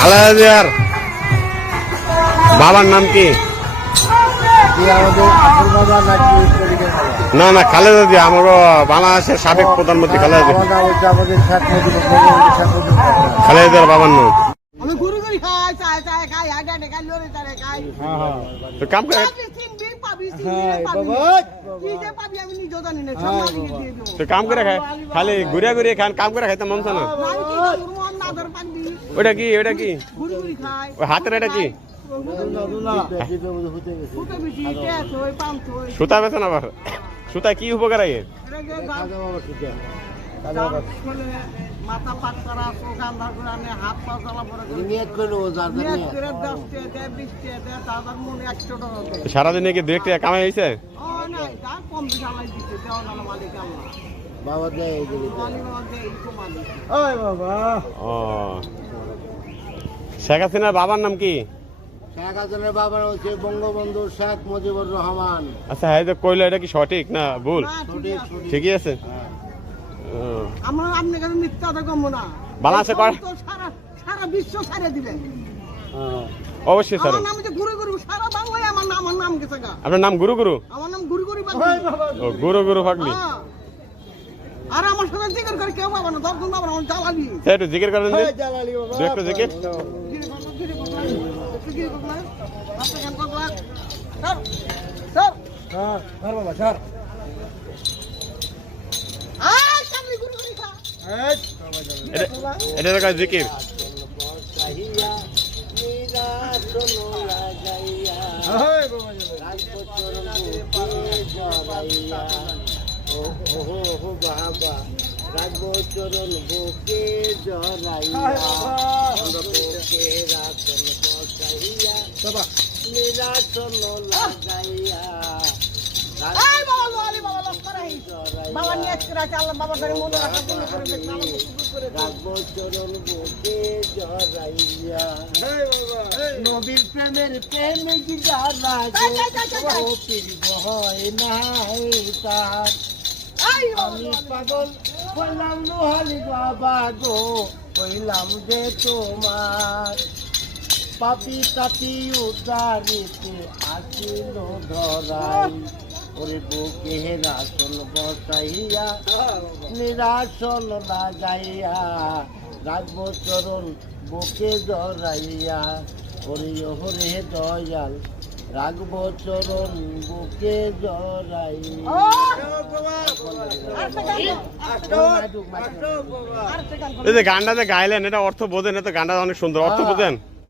খালেদা বাবার নাম কি? না না খালেদা জি আমারও বাংলাদেশের সাবেক প্রধানমন্ত্রী খালেদা জিয়া। খালেদার বাবার নাম। কাম করে। তো কাম করে খায় খালি ঘুরে ঘুরে খান কাম করে খাইতে মন না ওটা কি ওটা কি? হাতের এটা কি? সুতা বেছেন আবার। সুতা কি উপকার আগে মাথা পাক করা চোখ আন্ধার করে আনে হাত পা জ্বালা পড়ে মনে সারাদিনে কি দু একটা কামাই হয়েছে? ও বাবা দেয় শেখ হাসিনার বাবার নাম কি? শেখ হাসিনার বাবার হচ্ছে বঙ্গবন্ধু শেখ মুজিবুর রহমান। আচ্ছা হ্যাঁ কইলো এটা কি সঠিক না ভুল? ঠিকই আছে। আমরা আপনি কাছে মিথ্যা তো কমবো না বাংলাদেশে কয়- তো সারা সারা বিশ্ব ছাড়ে দিলেন অবশ্যই স্যার আমার নাম হচ্ছে ঘুরে ঘুরে সারা বাংলায় আমার নাম আমার নাম গেছে গা আপনার নাম গুরু গুরু আমার নাম ঘুরি ঘুরি ও গুরু গুরু পাগলি আর আমার সাথে জিজ্ঞেস করে কেউ পাবো না দর্শন পাবো না আমার জ্বালালি স্যার একটু জিজ্ঞেস করেন যে গিরি গিরি করলাম, একটু গিরি করলাম, হাতে খান করলাম। স্যার, এটা একটা জিকির লাগাইয়া রাজপচরণ বুকে জড়াইয়া বুকে বসাইয়া লাগাইয়া বাবা নিয়ে আজকে রাখে, আল্লাহ বাবার মনে করে দেখ, করে বুকে জড়াইয়া নবীর প্রেমের। গো পীর তার। আমি পাগল হইলাম লোহালি বাবা গো হইলাম যে তোমার। পাপি তাপি উদারিতে আসিল ধরাই। ওরে বুকে রাসন বসাইয়া নিরাসন লাগাইয়া রাখব চরণ বুকে জড়াইয়া। ওরে ওরে দয়াল রাখব চরণ বুকে জড়াইয়া। গানটা যে গাইলেন এটা অর্থ বোঝেন এটা গানটা অনেক সুন্দর। অর্থ বোঝেন?